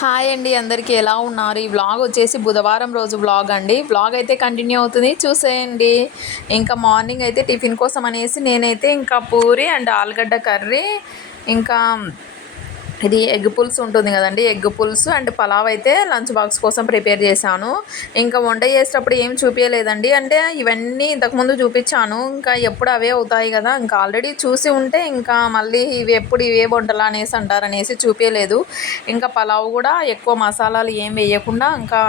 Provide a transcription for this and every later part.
Hi అండి, అందరికీ ఎలా ఉన్నారు? ఈ వ్లాగ్ వచ్చేసి బుధవారం రోజు వ్లాగ్ అండి. వ్లాగ్ అయితే కంటిన్యూ అవుతుంది, చూసేయండి. ఇంకా మార్నింగ్ అయితే టిఫిన్ కోసం అనేసి నేనైతే ఇంకా పూరి అండ్ ఆలుగడ్డ కర్రీ, ఇంకా ఇది ఎగ్ పులుసు ఉంటుంది కదండి, ఎగ్ పులుసు అండ్ పలావ్ అయితే లంచ్ బాక్స్ కోసం ప్రిపేర్ చేశాను. ఇంకా వంట చేసేటప్పుడు ఏం చూపించలేదండి, అంటే ఇవన్నీ ఇంతకుముందు చూపించాను, ఇంకా ఎప్పుడు అవే అవుతాయి కదా, ఇంకా ఆల్రెడీ చూసి ఉంటే ఇంకా మళ్ళీ ఇవి ఎప్పుడు ఇవే వంటలు అనేసి అంటారనేసి చూపించలేదు. ఇంకా పలావ్ కూడా ఎక్కువ మసాలాలు ఏం వేయకుండా ఇంకా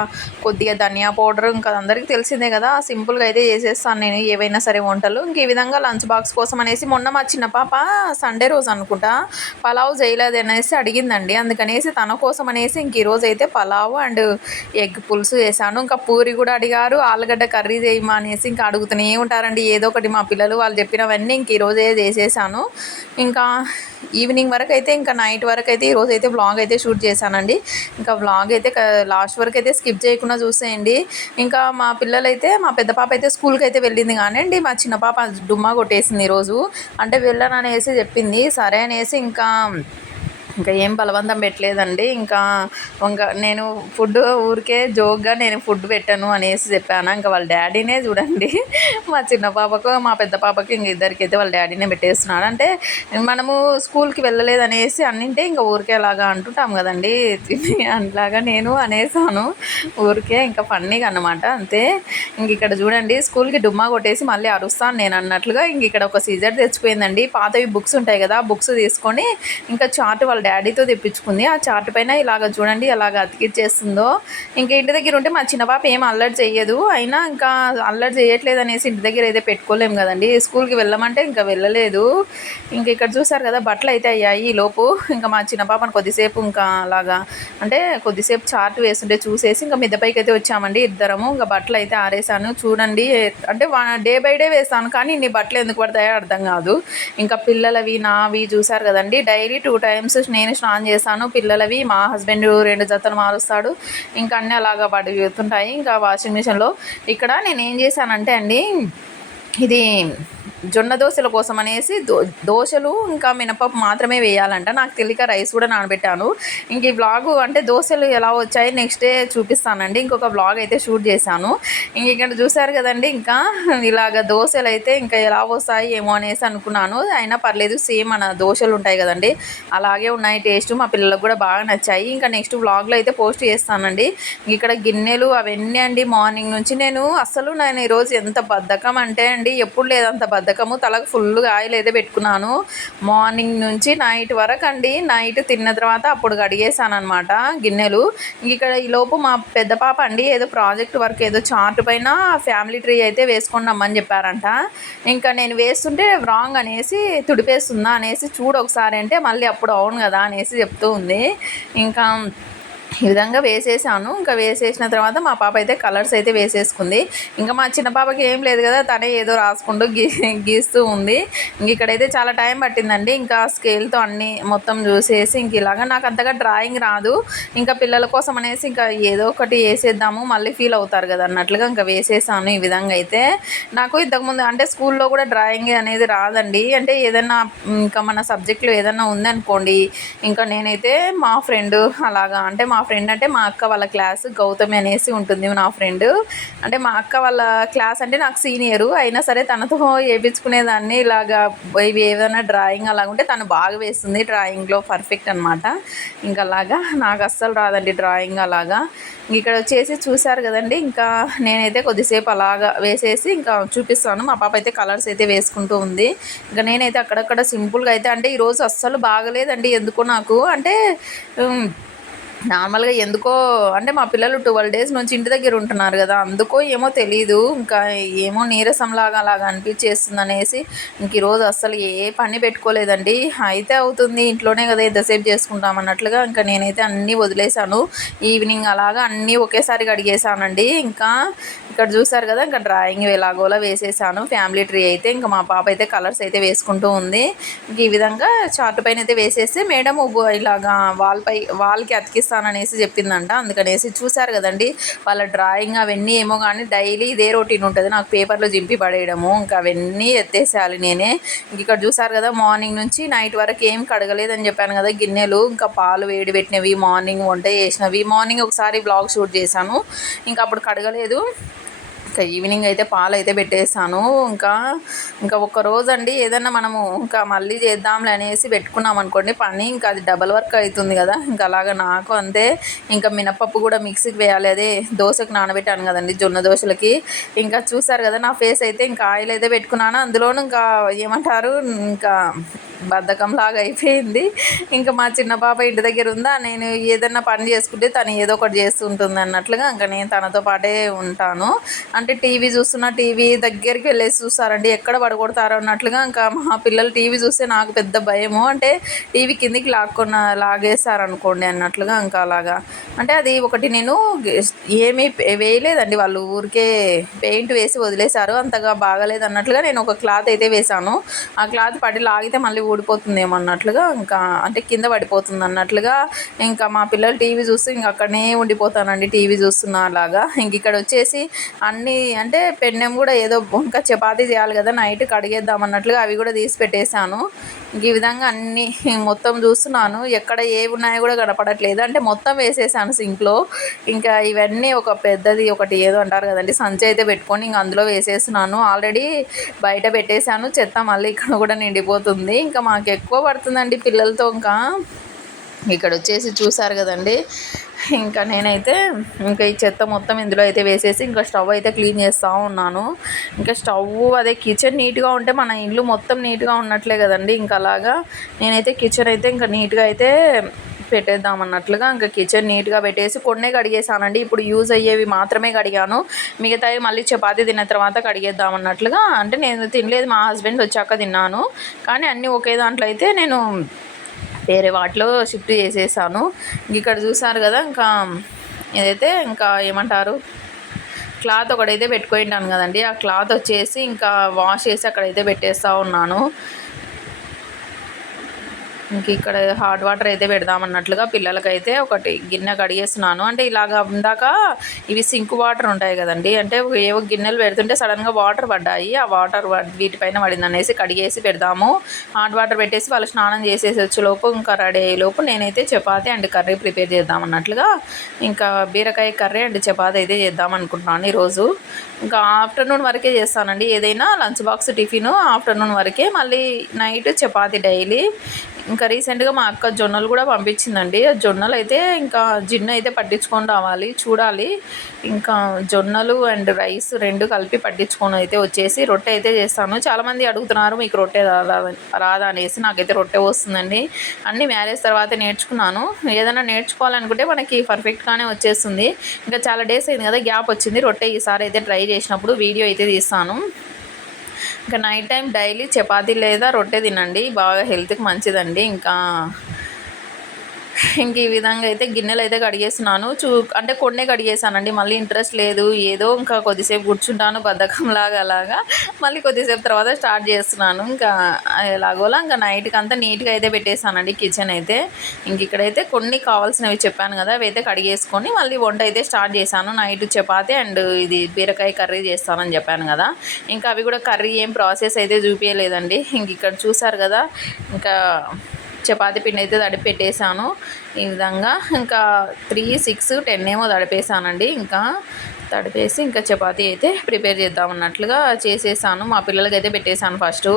కొద్దిగా ధనియా పౌడర్, ఇంకా అందరికీ తెలిసిందే కదా, సింపుల్గా అయితే చేసేస్తాను నేను ఏవైనా సరే వంటలు. ఇంక ఈ విధంగా లంచ్ బాక్స్ కోసం అనేసి మొన్న మా చిన్న పాప సండే రోజు అనుకుంటా పలావ్ చేయలేదు అనేసి అడిగిందండి, అందుకనేసి తన కోసం అనేసి ఇంక ఈరోజు అయితే పలావ్ అండ్ ఎగ్ పులుసు చేశాను. ఇంకా పూరి కూడా అడిగారు, ఆలుగడ్డ కర్రీ చేయమా అనేసి ఇంకా అడుగుతూనే ఉంటారండి ఏదో ఒకటి మా పిల్లలు. వాళ్ళు చెప్పినవన్నీ ఇంక ఈరోజే చేసేసాను. ఇంకా ఈవినింగ్ వరకు అయితే, ఇంకా నైట్ వరకు అయితే ఈరోజు అయితే వ్లాగ్ అయితే షూట్ చేశానండి. ఇంకా వ్లాగ్ అయితే లాస్ట్ వరకు అయితే స్కిప్ చేయకుండా చూసేయండి. ఇంకా మా పిల్లలైతే, మా పెద్ద పాప అయితే స్కూల్కి అయితే వెళ్ళింది కానివ్వండి, మా చిన్న పాప డుమ్మా కొట్టేసింది ఈరోజు. అంటే వెళ్ళను అనేసి చెప్పింది, సరే అనేసి ఇంకా ఏం బలవంతం పెట్టలేదండి. ఇంకా నేను ఫుడ్ ఊరికే జోక్గా నేను ఫుడ్ పెట్టాను అనేసి చెప్పాను. ఇంకా వాళ్ళ డాడీనే చూడండి, మా చిన్న పాపకు మా పెద్ద పాపకి ఇంక ఇద్దరికైతే వాళ్ళ డాడీనే పెట్టేస్తున్నాడు. అంటే మనము స్కూల్కి వెళ్ళలేదు అనేసి అన్నింటే ఇంకా ఊరికే అలాగా అంటుంటాం కదండి, అలాగా నేను అనేసాను ఊరికే, ఇంకా ఫన్నీగా అన్నమాట అంతే. ఇంక ఇక్కడ చూడండి, స్కూల్కి డుమ్మా కొట్టేసి మళ్ళీ అరుస్తాను నేను అన్నట్లుగా ఇంక ఇక్కడ ఒక సీజర్ తెచ్చిపోయిందండి. పాతవి బుక్స్ ఉంటాయి కదా, బుక్స్ తీసుకొని ఇంకా చార్ట్ వాళ్ళ డాడీతో తెప్పించుకుంది. ఆ చార్ట్ పైన ఇలాగ చూడండి ఎలాగ అతికిచ్చేస్తుందో. ఇంకా ఇంటి దగ్గర ఉంటే మా చిన్న పాప ఏం అల్లరి చెయ్యదు, అయినా ఇంకా అల్లరి చేయట్లేదు అనేసి ఇంటి దగ్గర అయితే పెట్టుకోలేము కదండి. స్కూల్కి వెళ్ళమంటే ఇంకా వెళ్ళలేదు. ఇంకా ఇక్కడ చూసారు కదా, బట్టలు అయితే అయ్యాయి ఈ లోపు. ఇంకా మా చిన్న పాపను కొద్దిసేపు ఇంకా అలాగా అంటే కొద్దిసేపు చార్ట్ వేస్తుంటే చూసేసి ఇంకా మిద్దపైకి అయితే వచ్చామండి ఇద్దరము. ఇంకా బట్టలు అయితే ఆరేసాను చూడండి, అంటే డే బై డే వేస్తాను కానీ ఇన్ని బట్టలు ఎందుకు పడతాయో అర్థం కాదు. ఇంకా పిల్లలవి నావి చూసారు కదండి, డైలీ 2 టైమ్స్ నేను స్నానం చేస్తాను. పిల్లలవి మా హస్బెండ్ 2 జతలు మారుస్తాడు. ఇంకా అన్నీ అలాగా పడుతుంటాయి ఇంకా వాషింగ్ మిషన్లో. ఇక్కడ నేను ఏం చేశానంటే అండి, ఇది జొన్న దోశల కోసం అనేసి దోశలు ఇంకా మినపప్పు మాత్రమే వేయాలంట. నాకు తెలియక రైస్ కూడా నానబెట్టాను. ఇంక ఈ వ్లాగు అంటే దోశలు ఎలా వచ్చాయి నెక్స్ట్ డే చూపిస్తానండి. ఇంకొక వ్లాగ్ అయితే షూట్ చేశాను. ఇంక ఇక్కడ చూసారు కదండి, ఇంకా ఇలాగ దోశలు అయితే ఇంకా ఎలా వస్తాయి ఏమో అనేసి అనుకున్నాను. అయినా పర్లేదు, సేమ్ మన దోశలు ఉంటాయి కదండి అలాగే ఉన్నాయి టేస్ట్. మా పిల్లలకు కూడా బాగా నచ్చాయి. ఇంకా నెక్స్ట్ వ్లాగ్లో అయితే పోస్ట్ చేస్తానండి. ఇక్కడ గిన్నెలు అవన్నీ అండి, మార్నింగ్ నుంచి నేను ఈరోజు ఎంత బద్ధకం అంటే అండి, ఎప్పుడు లేదంత బద్ధకము. తలకు ఫుల్గా ఆయిల్ అయితే పెట్టుకున్నాను మార్నింగ్ నుంచి నైట్ వరకు అండి. నైట్ తిన్న తర్వాత అప్పుడు కడిగేసాను అనమాట గిన్నెలు. ఇక్కడ ఈ లోపు మా పెద్ద పాప అండి ఏదో ప్రాజెక్ట్ వర్క్, ఏదో చార్ట్ పైన ఫ్యామిలీ ట్రీ అయితే వేసుకున్నామని చెప్పారంట. ఇంకా నేను వేస్తుంటే రాంగ్ అనేసి, తుడిపేస్తుందా అనేసి చూడు ఒకసారి అంటే మళ్ళీ అప్పుడు అవును కదా అనేసి చెప్తూ ఉంది. ఇంకా ఈ విధంగా వేసేసాను. ఇంకా వేసేసిన తర్వాత మా పాప అయితే కలర్స్ అయితే వేసేసుకుంది. ఇంకా మా చిన్న పాపకి ఏం లేదు కదా, తనే ఏదో రాసుకుంటూ గీస్తూ ఉంది. ఇంక ఇక్కడైతే చాలా టైం పట్టిందండి. ఇంకా స్కేల్తో అన్నీ మొత్తం చూసేసి ఇంక ఇలాగా, నాకు అంతగా డ్రాయింగ్ రాదు. ఇంకా పిల్లల కోసం అనేసి ఇంకా ఏదో ఒకటి వేసేద్దాము, మళ్ళీ ఫీల్ అవుతారు కదా అన్నట్లుగా ఇంకా వేసేసాను. ఈ విధంగా అయితే నాకు ఇంతకుముందు అంటే స్కూల్లో కూడా డ్రాయింగ్ అనేది రాదండి. అంటే ఏదైనా ఇంకా మన సబ్జెక్టులో ఏదైనా ఉందనుకోండి, ఇంకా నేనైతే మా ఫ్రెండ్ అలాగా, అంటే మా ఫ్రెండ్ అంటే మా అక్క వాళ్ళ క్లాస్ గౌతమి అనేసి ఉంటుంది నా ఫ్రెండ్. అంటే మా అక్క వాళ్ళ క్లాస్ అంటే నాకు సీనియరు, అయినా సరే తనతో వేయించుకునేదాన్ని. ఇలాగా ఇవి ఏదైనా డ్రాయింగ్ అలాగ ఉంటే తను బాగా వేస్తుంది, డ్రాయింగ్లో పర్ఫెక్ట్ అనమాట. ఇంకా అలాగా నాకు అస్సలు రాదండి డ్రాయింగ్ అలాగా. ఇక్కడ వచ్చేసి చూసారు కదండి, ఇంకా నేనైతే కొద్దిసేపు అలాగా వేసేసి ఇంకా చూపిస్తాను. మా పాప అయితే కలర్స్ అయితే వేసుకుంటూ ఉంది. ఇంకా నేనైతే అక్కడక్కడ సింపుల్గా అయితే, అంటే ఈరోజు అస్సలు బాగలేదండి ఎందుకో నాకు. అంటే నార్మల్గా ఎందుకో, అంటే మా పిల్లలు 12 డేస్ నుంచి ఇంటి దగ్గర ఉంటున్నారు కదా, అందుకో ఏమో తెలీదు, ఇంకా ఏమో నీరసంలాగా అలాగా అనిపించేస్తుంది అనేసి ఇంక ఈరోజు అస్సలు ఏ పని పెట్టుకోలేదండి. అయితే అవుతుంది ఇంట్లోనే కదా ఎంతసేపు చేసుకుంటాం అన్నట్లుగా ఇంకా నేనైతే అన్నీ వదిలేశాను. ఈవినింగ్ అలాగా అన్నీ ఒకేసారి కడిగేసానండి. ఇంకా ఇక్కడ చూసారు కదా, ఇంకా డ్రాయింగ్ ఎలాగోలా వేసేసాను. ఫ్యామిలీ ట్రీ అయితే ఇంకా మా పాప అయితే కలర్స్ అయితే వేసుకుంటూ ఉంది. ఇంక ఈ విధంగా చార్ట్ పైన అయితే వేసేస్తే మేడం ఇలాగా వాల్కి అతికిస్తే చేస్తాననేసి చెప్పిందంట. అందుకనేసి చూశారు కదండి వాళ్ళ డ్రాయింగ్ అవన్నీ ఏమో కానీ డైలీ ఇదే రొటీన్ ఉంటుంది. నాకు పేపర్లో జింపి పడేయడము, ఇంకా అవన్నీ ఎత్తేసేయాలి నేనే. ఇక్కడ చూసారు కదా మార్నింగ్ నుంచి నైట్ వరకు ఏం కడగలేదని చెప్పాను కదా గిన్నెలు. ఇంకా పాలు వేడి పెట్టినవి, మార్నింగ్ వంట చేసినవి, మార్నింగ్ ఒకసారి బ్లాగ్ షూట్ చేశాను, ఇంకా అప్పుడు కడగలేదు. ఇంకా ఈవినింగ్ అయితే పాలు అయితే పెట్టేసాను. ఇంకా ఒక్క రోజు అండి ఏదన్నా మనము ఇంకా మళ్ళీ చేద్దాంలే అనేసి పెట్టుకున్నాం అనుకోండి పని, ఇంకా అది డబల్ వర్క్ అవుతుంది కదా. ఇంకా అలాగా నాకు అంతే. ఇంకా మినపప్పు కూడా మిక్సీకి వేయాలి, అదే దోశకు నానబెట్టాను కదండి జొన్న దోశలకి. ఇంకా చూసారు కదా నా ఫేస్ అయితే, ఇంకా ఆయిల్ అయితే పెట్టుకున్నాను, అందులోనూ ఇంకా ఏమంటారు ఇంకా బద్ధకం లాగా అయిపోయింది. ఇంకా మా చిన్న పాప ఇంటి దగ్గర ఉందా, నేను ఏదన్నా పని చేసుకుంటే తను ఏదో ఒకటి చేస్తుంటుంది అన్నట్లుగా ఇంకా నేను తనతో పాటే ఉంటాను. అంటే టీవీ చూస్తున్నా, టీవీ దగ్గరికి వెళ్ళేసి చూస్తారండి, ఎక్కడ పడగొడతారో అన్నట్లుగా. ఇంకా మా పిల్లలు టీవీ చూస్తే నాకు పెద్ద భయము, అంటే టీవీ కిందికి లాగేస్తారనుకోండి అన్నట్లుగా. ఇంకా అలాగా అంటే అది ఒకటి నేను ఏమీ వేయలేదండి, వాళ్ళు ఊరికే పెయింట్ వేసి వదిలేశారు, అంతగా బాగాలేదు అన్నట్లుగా నేను ఒక క్లాత్ అయితే వేశాను. ఆ క్లాత్ పడి లాగితే మళ్ళీ ఊడిపోతుందేమో అన్నట్లుగా, ఇంకా అంటే కింద పడిపోతుంది అన్నట్లుగా. ఇంకా మా పిల్లలు టీవీ చూస్తే ఇంక అక్కడనే ఉండిపోతానండి టీవీ చూస్తున్నా అలాగా. ఇంక ఇక్కడ వచ్చేసి అన్నీ అంటే పెన్నెం కూడా ఏదో ఇంకా చపాతీ చేయాలి కదా నైట్ కడిగేద్దాం అన్నట్లుగా అవి కూడా తీసి పెట్టేశాను. ఇంక ఈ విధంగా అన్నీ మొత్తం చూస్తున్నాను, ఎక్కడ ఏవి ఉన్నాయో కూడా కనపడట్లేదు, అంటే మొత్తం వేసేసాను సింక్లో. ఇంకా ఇవన్నీ ఒక పెద్దది ఒకటి ఏదో అంటారు కదండి సంచి అయితే పెట్టుకొని ఇంక అందులో వేసేస్తున్నాను. ఆల్రెడీ బయట పెట్టేశాను చెత్త, మళ్ళీ ఇక్కడ కూడా నిండిపోతుంది. ఇంకా మాకు ఎక్కువ పడుతుందండి పిల్లలతో. ఇంకా ఇక్కడ వచ్చేసి చూసారు కదండి, ఇంకా నేనైతే ఇంకా ఈ చెత్త మొత్తం ఇందులో అయితే వేసేసి ఇంకా స్టవ్ అయితే క్లీన్ చేస్తూ ఉన్నాను. ఇంకా స్టవ్ అదే కిచెన్ నీట్గా ఉంటే మన ఇల్లు మొత్తం నీట్గా ఉన్నట్లే కదండి. ఇంకా అలాగా నేనైతే కిచెన్ అయితే ఇంకా నీట్గా అయితే పెట్టేద్దాం అన్నట్లుగా ఇంకా కిచెన్ నీట్గా పెట్టేసి కొన్నే కడిగేసానండి. ఇప్పుడు యూజ్ అయ్యేవి మాత్రమే కడిగాను, మిగతావి మళ్ళీ చపాతీ తిన్న తర్వాత కడిగేద్దాం అన్నట్లుగా. అంటే నేను తినలేదు, మా హస్బెండ్ వచ్చాక తిన్నాను, కానీ అన్నీ ఒకే దాంట్లో అయితే నేను వేరే వాటిలో షిఫ్ట్ చేసేసాను. ఇక్కడ చూసారు కదా, ఇంకా ఏదైతే ఇంకా ఏమంటారు క్లాత్ ఒకటైతే పెట్టుకుంటాను కదండి, ఆ క్లాత్ వచ్చేసి ఇంకా వాష్ చేసి అక్కడైతే పెట్టేస్తూ ఉన్నాను. ఇంక ఇక్కడ హాట్ వాటర్ అయితే పెడదామన్నట్లుగా పిల్లలకైతే ఒకటి గిన్నె కడిగేస్తున్నాను. అంటే ఇలాగ ఇందాక ఇవి సింక్ వాటర్ ఉంటాయి కదండి, అంటే ఏవో గిన్నెలు పెడుతుంటే సడన్గా వాటర్ పడ్డాయి, ఆ వాటర్ వీటిపైన పడింది అనేసి కడిగేసి పెడదాము. హాట్ వాటర్ పెట్టేసి వాళ్ళు స్నానం చేసేసి వచ్చేలోపు ఇంకా రెడీ అయ్యేలోపు నేనైతే చపాతీ అండ్ కర్రీ ప్రిపేర్ చేద్దామన్నట్లుగా ఇంకా బీరకాయ కర్రీ అండ్ చపాతీ అయితే చేద్దాం అనుకుంటున్నాను ఈరోజు. ఇంకా ఆఫ్టర్నూన్ వరకే చేస్తానండి ఏదైనా, లంచ్ బాక్స్ టిఫిన్ ఆఫ్టర్నూన్ వరకే, మళ్ళీ నైట్ చపాతీ డైలీ. ఇంకా రీసెంట్గా మా అక్క జొన్నలు కూడా పంపించిందండి, జొన్నలు అయితే ఇంకా జిన్ను అయితే పట్టించుకొని రావాలి, చూడాలి. ఇంకా జొన్నలు అండ్ రైస్ రెండు కలిపి పట్టించుకొని అయితే వచ్చేసి రొట్టె అయితే చేస్తాను. చాలామంది అడుగుతున్నారు మీకు రొట్టె రాదా అనేసి. నాకైతే రొట్టె వస్తుందండి, అన్నీ మ్యారేజ్ తర్వాత నేర్చుకున్నాను. ఏదైనా నేర్చుకోవాలనుకుంటే మనకి పర్ఫెక్ట్గానే వచ్చేస్తుంది. ఇంకా చాలా డేస్ అయింది కదా గ్యాప్ వచ్చింది, రొట్టె ఈసారి అయితే ట్రై చేసినప్పుడు వీడియో అయితే తీస్తాను. ఇంకా నైట్ టైం డైలీ చపాతీ లేదా రొట్టె తినండి, బాగా హెల్త్కి మంచిదండి. ఇంకా ఈ విధంగా అయితే గిన్నెలు అయితే కడిగేస్తున్నాను. అంటే కొన్నే కడిగేసానండి, మళ్ళీ ఇంట్రెస్ట్ లేదు, ఏదో ఇంకా కొద్దిసేపు కూర్చుంటాను బద్ధకంలాగా అలాగా, మళ్ళీ కొద్దిసేపు తర్వాత స్టార్ట్ చేస్తున్నాను. ఇంకా ఎలాగోలా ఇంకా నైట్కి అంతా నీట్గా అయితే పెట్టేసానండి కిచెన్ అయితే. ఇక్కడైతే కొన్ని కావాల్సినవి చెప్పాను కదా, అవి అయితే కడిగేసుకొని మళ్ళీ వంట అయితే స్టార్ట్ చేశాను. నైట్ చపాతీ అండ్ ఇది బీరకాయ కర్రీ చేస్తానని చెప్పాను కదా, ఇంకా అవి కూడా కర్రీ ఏం ప్రాసెస్ అయితే చూపించలేదండి. ఇక్కడ చూసారు కదా, ఇంకా చపాతీ పిండి అయితే తడిపి పెట్టేశాను ఈ విధంగా. ఇంకా 3, 6, 10 ఏమో తడిపేసానండి. ఇంకా తడిపేసి ఇంకా చపాతీ అయితే ప్రిపేర్ చేద్దామన్నట్లుగా చేసేసాను. మా పిల్లలకి అయితే పెట్టేశాను ఫస్ట్,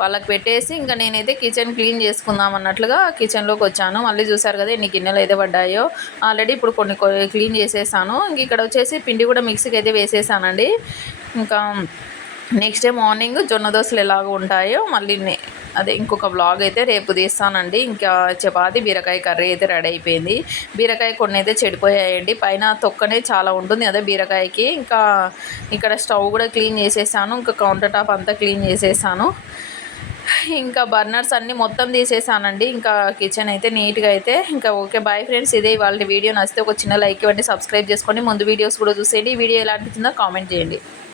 వాళ్ళకి పెట్టేసి ఇంకా నేనైతే కిచెన్ క్లీన్ చేసుకుందాం అన్నట్లుగా కిచెన్లోకి వచ్చాను. మళ్ళీ చూసారు కదా ఎన్ని గిన్నెలు అయితే పడ్డాయో, ఆల్రెడీ ఇప్పుడు కొన్ని క్లీన్ చేసేసాను. ఇక్కడ వచ్చేసి పిండి కూడా మిక్సీకి అయితే వేసేసానండి. ఇంకా నెక్స్ట్ డే మార్నింగ్ జొన్న దోశలు ఎలాగ ఉంటాయో మళ్ళీ అదే ఇంకొక వ్లాగ్ అయితే రేపు తీస్తానండి. ఇంకా చపాతీ బీరకాయ కర్రీ అయితే రెడీ అయిపోయింది. బీరకాయ కొన్ని అయితే చెడిపోయాయండి, పైన తొక్కనే చాలా ఉంటుంది అదే బీరకాయకి. ఇంకా ఇక్కడ స్టవ్ కూడా క్లీన్ చేసేసాను, ఇంకా కౌంటర్ టాప్ అంతా క్లీన్ చేసేసాను. ఇంకా బర్నర్స్ అన్నీ మొత్తం తీసేసానండి. ఇంకా కిచెన్ అయితే నీట్గా అయితే ఇంకా ఓకే. బాయ్ ఫ్రెండ్స్, ఇదే ఇవాళ వీడియో. నచ్చితే ఒక చిన్న లైక్ ఇవ్వండి, సబ్స్క్రైబ్ చేసుకోండి, ముందు వీడియోస్ కూడా చూసేయండి. ఈ వీడియో ఎలా అనిపించిందో కామెంట్ చేయండి.